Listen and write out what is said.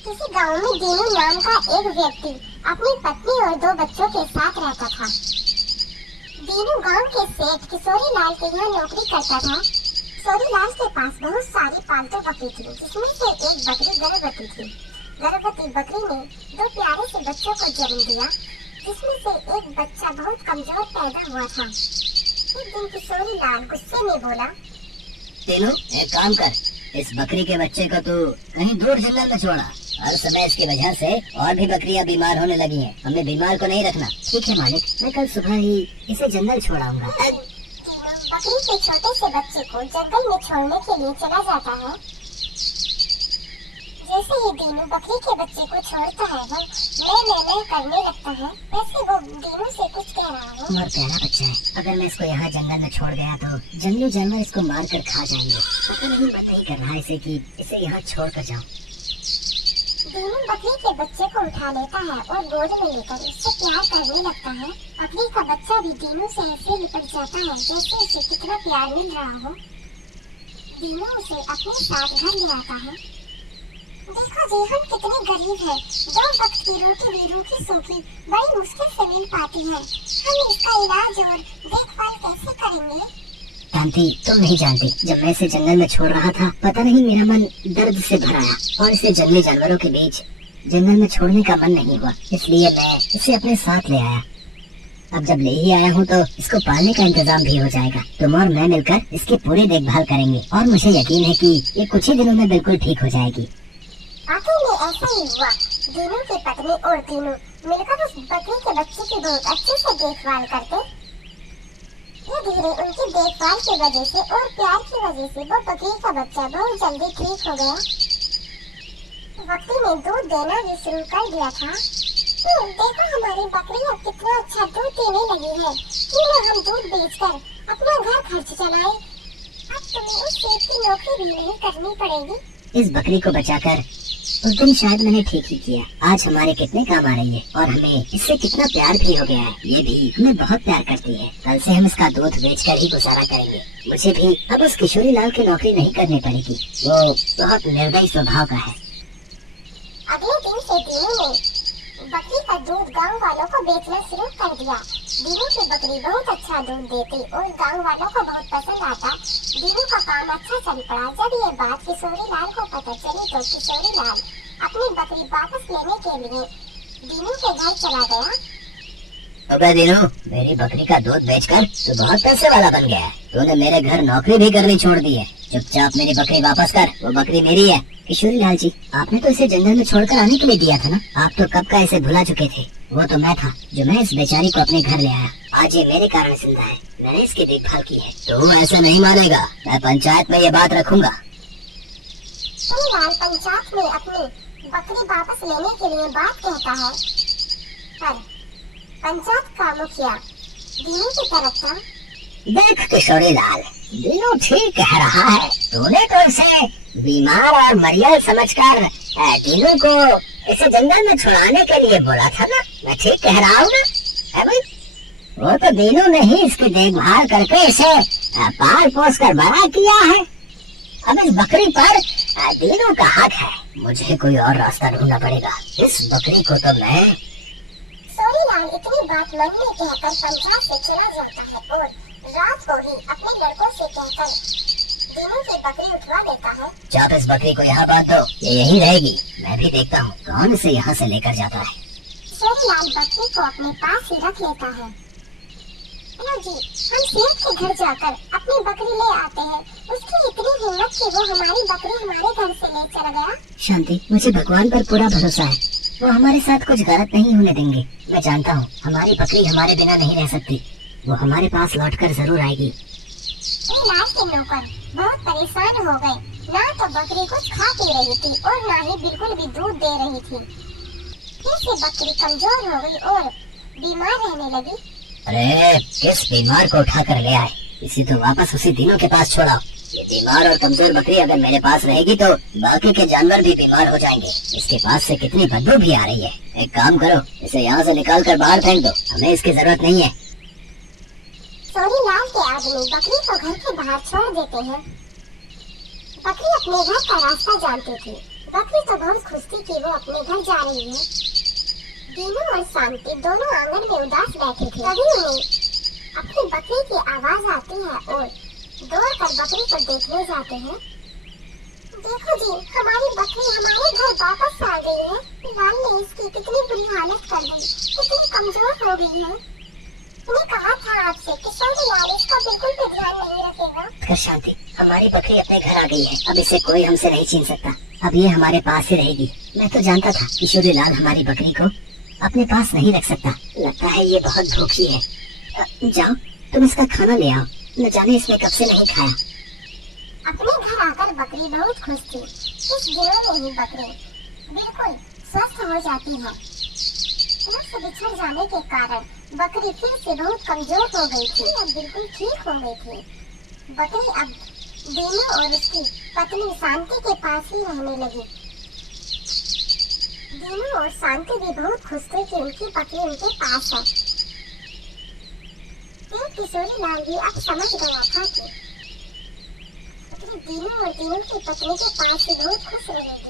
किसी गांव में दीनू नाम का एक व्यक्ति अपनी पत्नी और 2 बच्चों के साथ रहता था। दीनू गांव के सेठ किशोरी लाल के यहाँ नौकरी करता था। किशोरी लाल के पास बहुत सारी पालतू बकरी थी, जिसमें से एक बकरी गर्भवती थी। गर्भवती बकरी ने 2 प्यारे से बच्चों को जन्म दिया, जिसमें से एक बच्चा बहुत कमजोर पैदा हुआ था। एक दिन किशोरी लाल गुस्से में बोला, दीनू एक काम कर, इस बकरी के बच्चे को तू कहीं दूर जंगल में छोड़ा। हर समय इसकी वजह से और भी बकरियां बीमार होने लगी हैं। हमें बीमार को नहीं रखना। ठीक है मालिक, मैं कल सुबह ही इसे जंगल छोड़ाऊंगा। बकरी के छोटे से बच्चे को जंगल में छोड़ने के लिए चला जाता है। जैसे ही दीनू बकरी के बच्चे को छोड़ता है, वो मैं करने लगता है। वैसे वो दीनू से कुछ कह रहा है। और प्यारा बच्चा है, अगर मैं इसको यहाँ जंगल में छोड़ गया तो जंगली जानवर इसको मार कर खा जाएंगे। पता नहीं मन नहीं कर रहा है इसे कि इसे यहाँ छोड़ कर जाऊँ। दीनू बकरी के बच्चे को उठा लेता है और गोद में लेकर उससे प्यार करने लगता है। बकरी का बच्चा भी दीनू से ऐसे लिपट जाता है जैसे उसे कितना प्यार मिल रहा हो। दीनू उसे अपने साथ घर ले आता है। देखो जी, हम कितने गरीब हैं। 2 वक्त की रोटी भी रूखी सूखी बड़ी मुश्किल से मिल पाती है। हम इसका इलाज और देखभाल कैसे करेंगे? शांति, तुम नहीं जानती, जब मैं इसे जंगल में छोड़ रहा था, पता नहीं मेरा मन दर्द से भर आया और इसे जंगली जानवरों के बीच जंगल में छोड़ने का मन नहीं हुआ, इसलिए मैं इसे अपने साथ ले आया। अब जब ले ही आया हूँ तो इसको पालने का इंतजाम भी हो जाएगा। तुम और मैं मिलकर इसकी पूरी देखभाल करेंगे और मुझे यकीन है कि ये कुछ ही दिनों में बिल्कुल ठीक हो जाएगी। आखिर में ऐसा ही हुआ। दीनू की पत्नी और दीनू मिलकर उस बकरी के बच्चे की बहुत अच्छे से देखभाल करते। धीरे उनकी देखभाल की वजह से और प्यार की वजह से वो बकरी का बच्चा बहुत जल्दी ठीक हो गया। बकरी ने दूध देना भी शुरू कर दिया था। देखो, हमारी बकरी अब कितना अच्छा दूध देने लगी है। क्यों ना हम दूध बेचकर अपना घर खर्च चलाएं। अब तुम्हें उस सेठ की नौकरी भी नहीं करनी पड़ेगी। इस बकरी को बचाकर उस दिन शायद मैंने ठीक ही किया। आज हमारे कितने काम आ रही है और हमें इससे कितना प्यार भी हो गया है। ये भी हमें बहुत प्यार करती है। कल से हम इसका दूध बेचकर ही गुजारा करेंगे। मुझे भी अब उस किशोरी लाल की नौकरी नहीं करनी पड़ेगी। वो बहुत निर्दयी स्वभाव का है। अगले दिन से दीनू ने बकरी का दूध गांव वालों को बेचना शुरू कर दिया। दीनू की बकरी बहुत अच्छा दूध देती और गांव वालों को बहुत पसंद आता। दीनू का काम अच्छा चल पड़ा। जब ये बात किशोरी लाल को पता चली तो किशोरी लाल अपनी बकरी वापस लेने के लिए दीनू के घर चला गया। तो दीनू, मेरी बकरी का दूध बेचकर तू बहुत पैसे वाला बन गया है। तूने मेरे घर नौकरी भी करनी छोड़ दी है। चुपचाप मेरी बकरी वापस कर, वो बकरी मेरी है। किशोरी लाल जी, आपने तो इसे जंगल में छोड़कर आने के लिए दिया था ना। आप तो कब का इसे भुला चुके थे। वो तो मैं था जो मैं इस बेचारी को अपने घर ले आया। आज ये मेरे कारण जिंदा है। मैंने इसकी देखभाल की है। तू ऐसा नहीं मानेगा। मैं पंचायत में ये बात रखूंगा। लाल पंचायत में अपनी बकरी वापस लेने के लिए बात कहता है, पर पंचायत का मुखिया दीनू की तरफ था। देख किशोरी लाल, दीनू ठीक कह रहा है। तूने तो इसे बीमार और मरियल समझकर दीनू को इसे जंगल में छुड़ाने के लिए बोला था ना। मैं ठीक कह रहा हूँ ना? है भाई? वो तो दीनू ने ही इसकी देखभाल करके इसे पाल पोस कर बड़ा किया है। अब इस बकरी पर दीनू का हक है। मुझे कोई और रास्ता ढूंढना पड़ेगा। इस बकरी को तो मैं किशोरी लाल इतनी बात मन में कहकर पंचायत से चला जाता है और रात को ही अपने लड़कों से कहकर दीनू की बकरी उठवा देता है। जब इस बकरी को यहाँ बांध दो, ये यहीं रहेगी। मैं भी देखता हूँ कौन इसे यहाँ से लेकर जाता है। किशोरी लाल बकरी को अपने पास ही रख लेता है। हेलो जी, हम सेठ के घर जाकर अपनी बकरी ले आते हैं। उसकी इतनी हिम्मत कि वो हमारी बकरी हमारे घर से ले चला गया। शांति, मुझे भगवान पर पूरा भरोसा है। वो हमारे साथ कुछ गलत नहीं होने देंगे। मैं जानता हूँ हमारी बकरी हमारे बिना नहीं रह सकती। वो हमारे पास लौटकर जरूर आएगी। लाल के नौकर बहुत परेशान हो गए। ना तो बकरी कुछ खा पी रही थी और ना ही बिल्कुल भी दूध दे रही थी। फिर से बकरी कमजोर हो गई और बीमार रहने लगी। अरे किस बीमार को उठा कर ले आए? इसी तो वापस उसी दीनू के पास छोड़ा। ये बीमार और कमजोर बकरी अगर मेरे पास रहेगी तो बाकी के जानवर भी बीमार हो जाएंगे। इसके पास से कितनी बदबू भी आ रही है। एक काम करो, इसे यहाँ से निकाल कर बाहर फेंक दो। हमें इसकी जरूरत नहीं है। किशोरी लाल के आदमी बकरी को घर के बाहर छोड़ देते हैं। बकरी अपने घर का रास्ता जानती थी। बकरी तो बहुत खुश थी कि वो अपने घर जा रही है। दीनू और शांति दोनों आंगन में उदास बैठे थे। तभी उन्हें अपनी बकरी की आवाज आती है और दौड़कर बकरी को देखने जाते हैं। देखो जी, हमारी बकरी हमारे घर वापस आ गई है। लाल ने इसकी कितनी बुरी हालत कर दी, कितनी कमजोर हो गई है। मैंने कहा था आपसे कि किशोरी लाल इसका बिल्कुल भी ध्यान नहीं रखेगा। कर शांति, हमारी बकरी अपने घर आ गई है। अब इसे कोई हमसे नहीं छीन सकता। अब ये हमारे पास ही रहेगी। मैं तो जानता था किशोरी लाल हमारी बकरी को अपने पास नहीं रख सकता। लगता है ये बहुत भूखी है। जाओ, तुम इसका खाना ले आओ। न जाने इसने कब से नहीं खाया। अपने घर आकर बकरी बहुत खुश थी। कुछ दिनों में ही बकरी बिल्कुल स्वस्थ हो जाती है। अलग से बिछड़ जाने के कारण बकरी फिर से बहुत कमजोर हो गई थी। अब बिल्कुल ठीक हो गई थी। बकरी अब दीनू और उसकी पत्नी शांति के पास ही रहने लगी। दीनू और शांति भी बहुत खुश थे कि उनकी बकरी उनके पास है। फिर किशोरी लाल भी अब समझ गया था कि दीनू और दीनू की पत्नी के पास ही बहुत खुश रहेगी।